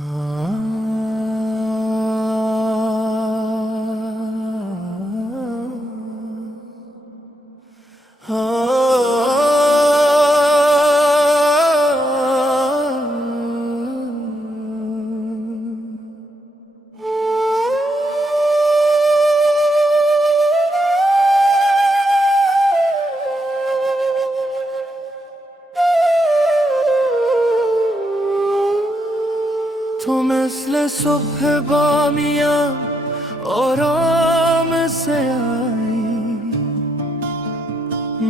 तो मिसले सुबह बामिया और आम से आई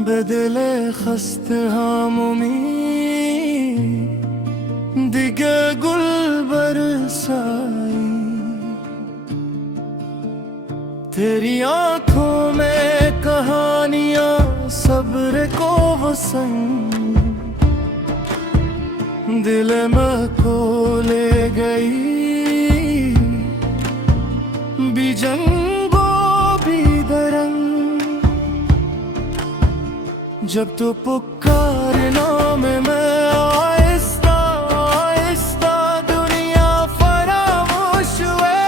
बदले खस्ते हामुमी दिगे गुल बरसाई। तेरी आंखों में कहानियां सब्र को वसन दिल में को ले गई बीजंगो भी दरंग। जब तो पुकारना में मैं आहिस्ता आहिस्ता दुनिया फरामोश हुए।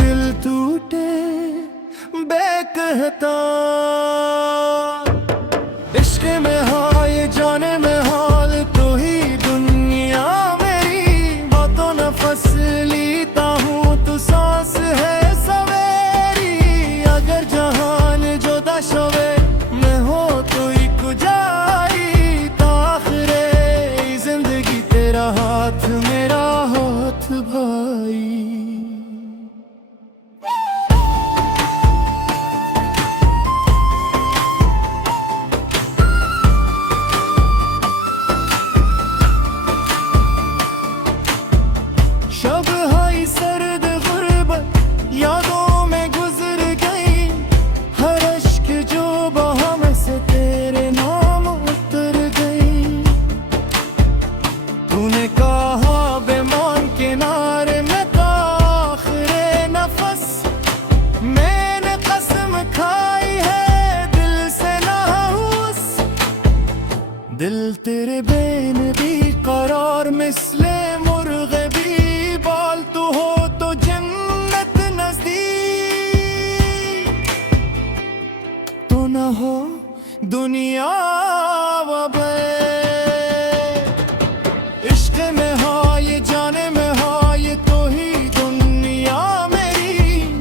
दिल टूटे बेकहता इश्क में हाय जाने में हाल तो ही दुनिया मेरी बातों न फसलीता हूँ तो सांस है सवेरी। अगर जहान जुदा शवे मैं हो तो एक जारी ताखरे जिंदगी तेरा हाथ मेरा हाथ भाई। शब हाई सर्द गुर्बत यादों में गुजर गई हर अश्क जो बहा में से तेरे नाम उतर गई। तूने कहा बेमान किनारे में आखिरे नफस मैंने कसम खाई है दिल से ना उस। दिल तेरे बेन भी करार मिसले मुर्गे भी पालतू हो तो जन्नत नजदीक तो न हो दुनिया वबे। इश्क में हाय जाने में हाय तो ही दुनिया मेरी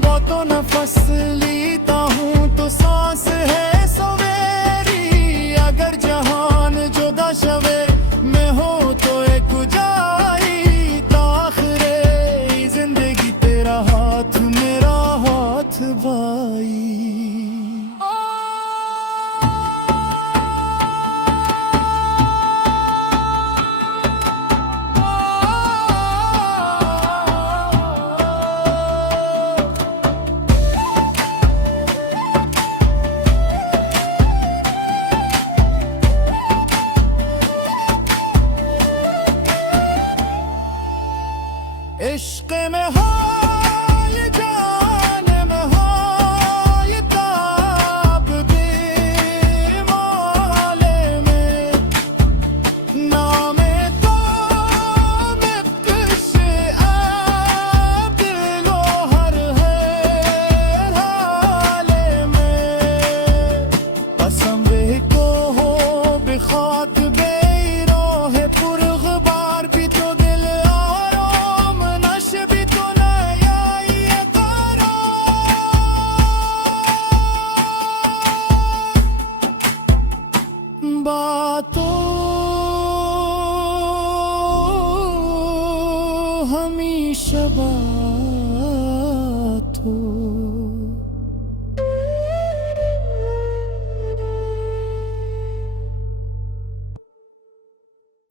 बातों न फसलीता हूँ तो सांस है सवेरी। अगर जहान जुदा शवे मैं हो तो एक जारी ताखरे जिंदगी तेरा हाथ मेरा हाथ भाई। इश्क में हाल जाने में हाय ताब दे माले में नामे तो में किश आब लो हर है हाले में। कसम वे को हो बेखाक बेरोहे पुरगबार भी तो दिल बातों हमेशा बातों।